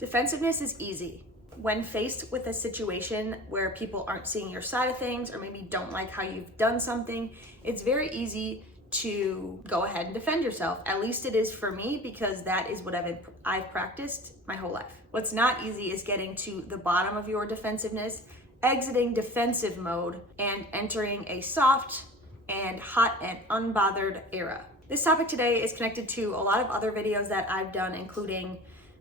Defensiveness is easy. When faced with a situation where people aren't seeing your side of things or maybe don't like how you've done something, it's very easy to go ahead and defend yourself. At least it is for me, because that is what I've practiced my whole life. What's not easy is getting to the bottom of your defensiveness, exiting defensive mode, and entering a soft and hot and unbothered era. This topic today is connected to a lot of other videos that I've done, including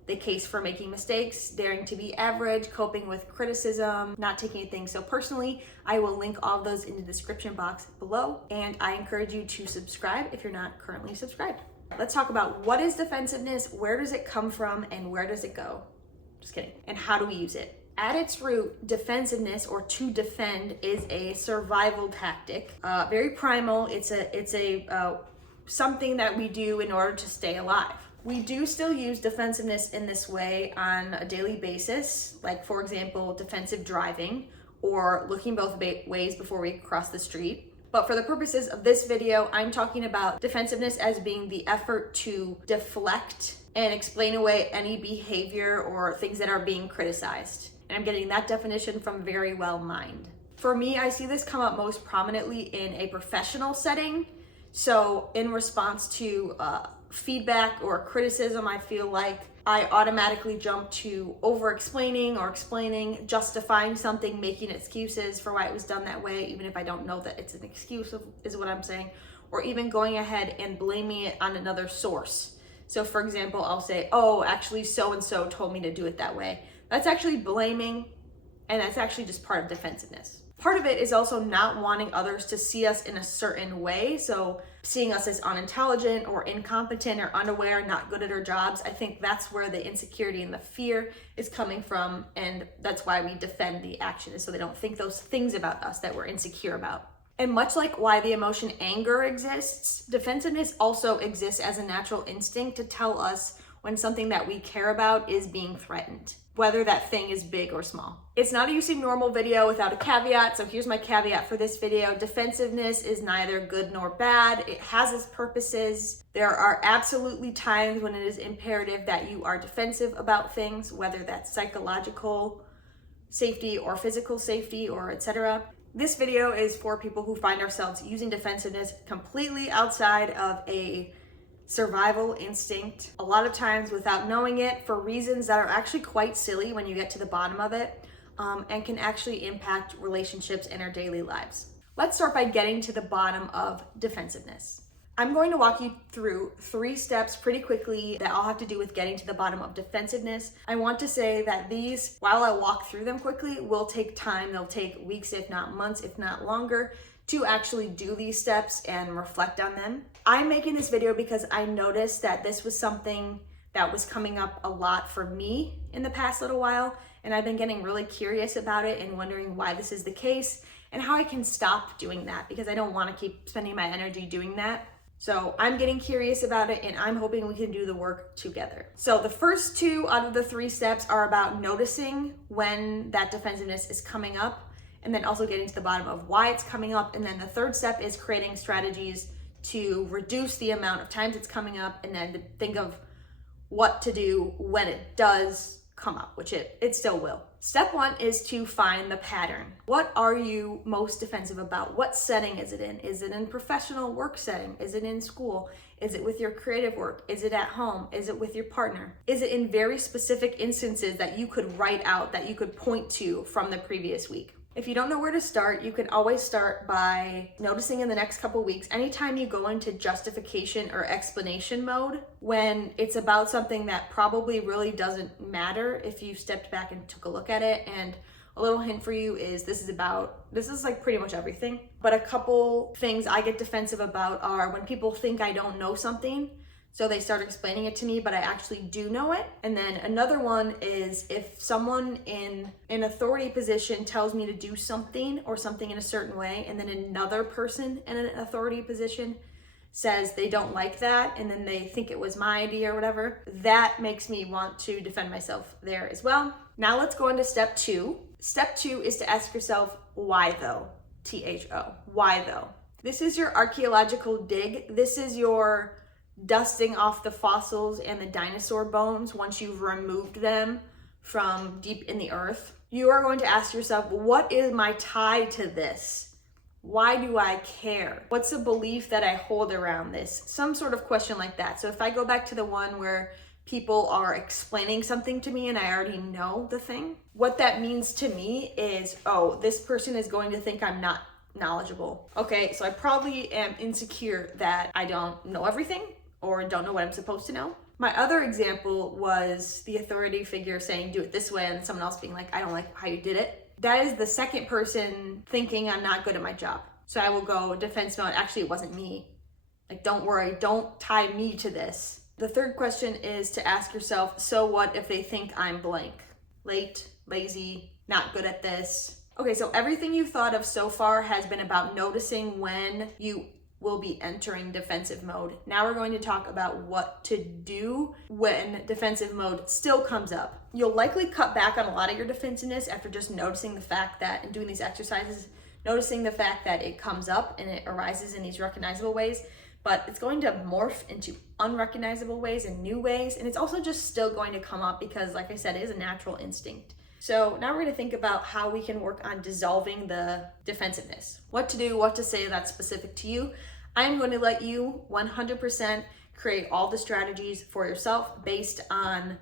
the case for making mistakes, daring to be average, coping with criticism, not taking things so personally. I will link all of those in the description box below, and I encourage you to subscribe if you're not currently subscribed. Let's talk about what is defensiveness, where does it come from, and where does it go? Just kidding. And how do we use it? At its root, defensiveness, or to defend, is a survival tactic. Very primal. It's something that we do in order to stay alive. We do still use defensiveness in this way on a daily basis, like for example, defensive driving or looking both ways before we cross the street. But for the purposes of this video, I'm talking about defensiveness as being the effort to deflect and explain away any behavior or things that are being criticized. And I'm getting that definition from Very Well Mind. For me, I see this come up most prominently in a professional setting. So in response to feedback or criticism, I feel like I automatically jump to over-explaining or explaining, justifying something, making excuses for why it was done that way, even if I don't know that it's an excuse, is what I'm saying, or even going ahead and blaming it on another source. So for example, I'll say, oh, actually so-and-so told me to do it that way. That's actually blaming, and that's actually just part of defensiveness. Part of it is also not wanting others to see us in a certain way. So seeing us as unintelligent or incompetent or unaware, not good at our jobs. I think that's where the insecurity and the fear is coming from. And that's why we defend the action, is so they don't think those things about us that we're insecure about. And much like why the emotion anger exists, defensiveness also exists as a natural instinct to tell us when something that we care about is being threatened, whether that thing is big or small. It's not a You Seem Normal video without a caveat, so here's my caveat for this video. Defensiveness is neither good nor bad. It has its purposes. There are absolutely times when it is imperative that you are defensive about things, whether that's psychological safety or physical safety or etc. This video is for people who find ourselves using defensiveness completely outside of a survival instinct, a lot of times without knowing it, for reasons that are actually quite silly when you get to the bottom of it, and can actually impact relationships in our daily lives. Let's start by getting to the bottom of defensiveness. I'm going to walk you through 3 steps pretty quickly that all have to do with getting to the bottom of defensiveness. I want to say that these, while I walk through them quickly, will take time. They'll take weeks, if not months, if not longer, to actually do these steps and reflect on them. I'm making this video because I noticed that this was something that was coming up a lot for me in the past little while, and I've been getting really curious about it and wondering why this is the case and how I can stop doing that, because I don't want to keep spending my energy doing that. So I'm getting curious about it, and I'm hoping we can do the work together. So the first 2 out of the 3 steps are about noticing when that defensiveness is coming up, and then also getting to the bottom of why it's coming up. And then the 3rd step is creating strategies to reduce the amount of times it's coming up, and then to think of what to do when it does come up, which it still will. Step 1 is to find the pattern. What are you most defensive about? What setting is it in? Is it in professional work setting? Is it in school? Is it with your creative work? Is it at home? Is it with your partner? Is it in very specific instances that you could write out, that you could point to from the previous week? If you don't know where to start, you can always start by noticing in the next couple weeks, anytime you go into justification or explanation mode, when it's about something that probably really doesn't matter if you stepped back and took a look at it. And a little hint for you is this is like pretty much everything. But a couple things I get defensive about are when people think I don't know something, so they start explaining it to me, but I actually do know it. And then another one is if someone in an authority position tells me to do something or something in a certain way, and then another person in an authority position says they don't like that, and then they think it was my idea or whatever, that makes me want to defend myself there as well. Now let's go into step 2. Step 2 is to ask yourself, why though? THO, why though? This is your archaeological dig. This is your dusting off the fossils and the dinosaur bones once you've removed them from deep in the earth. You are going to ask yourself, what is my tie to this? Why do I care? What's the belief that I hold around this? Some sort of question like that. So if I go back to the one where people are explaining something to me and I already know the thing, what that means to me is, oh, this person is going to think I'm not knowledgeable. Okay, so I probably am insecure that I don't know everything or don't know what I'm supposed to know. My other example was the authority figure saying, do it this way, and someone else being like, I don't like how you did it. That is the second person thinking I'm not good at my job. So I will go defense mode. Actually, it wasn't me. Like, don't worry, don't tie me to this. The third question is to ask yourself, so what if they think I'm blank? Late, lazy, not good at this. Okay, so everything you've thought of so far has been about noticing when you will be entering defensive mode. Now we're going to talk about what to do when defensive mode still comes up. You'll likely cut back on a lot of your defensiveness after just noticing the fact that, and doing these exercises, noticing the fact that it comes up and it arises in these recognizable ways, but it's going to morph into unrecognizable ways and new ways. And it's also just still going to come up because, like I said, it is a natural instinct. So now we're going to think about how we can work on dissolving the defensiveness. What to do, what to say that's specific to you. I'm going to let you 100% create all the strategies for yourself based on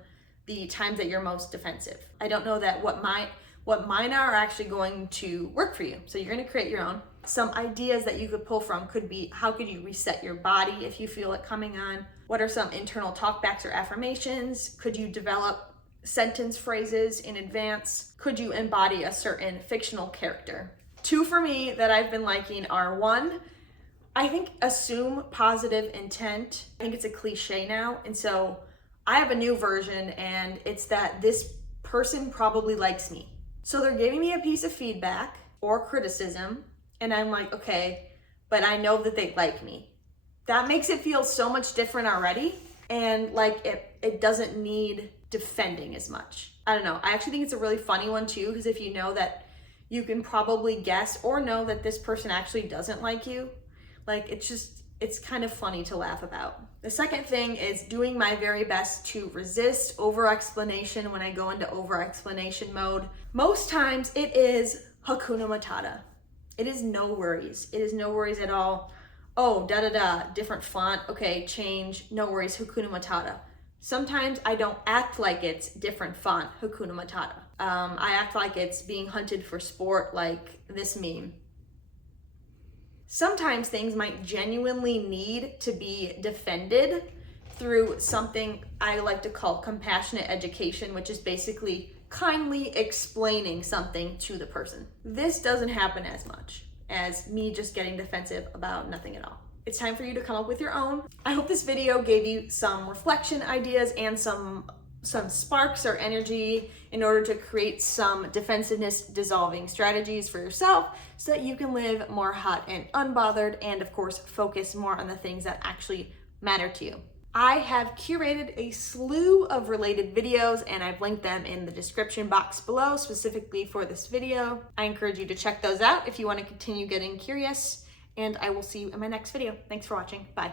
the times that you're most defensive. I don't know that what mine are actually going to work for you. So you're going to create your own. Some ideas that you could pull from could be, how could you reset your body if you feel it coming on? What are some internal talkbacks or affirmations? Could you develop sentence phrases in advance? Could you embody a certain fictional character? 2 for me that I've been liking are, 1, I think assume positive intent. I think it's a cliche now. And so I have a new version, and it's that this person probably likes me. So they're giving me a piece of feedback or criticism, and I'm like, okay, but I know that they like me. That makes it feel so much different already. And like it doesn't need defending as much. I don't know. I actually think it's a really funny one too, because if you know that you can probably guess or know that this person actually doesn't like you, like it's kind of funny to laugh about. The second thing is doing my very best to resist over-explanation when I go into over-explanation mode. Most times it is Hakuna Matata. It is no worries. It is no worries at all. Oh, different font. Okay, change, no worries, Hakuna Matata. Sometimes I don't act like it's different font, Hakuna Matata. I act like it's being hunted for sport, like this meme. Sometimes things might genuinely need to be defended through something I like to call compassionate education, which is basically kindly explaining something to the person. This doesn't happen as much as me just getting defensive about nothing at all. It's time for you to come up with your own. I hope this video gave you some reflection ideas and some sparks or energy in order to create some defensiveness dissolving strategies for yourself so that you can live more hot and unbothered, and of course focus more on the things that actually matter to you. I have curated a slew of related videos and I've linked them in the description box below specifically for this video. I encourage you to check those out if you want to continue getting curious, and I will see you in my next video. Thanks for watching. Bye.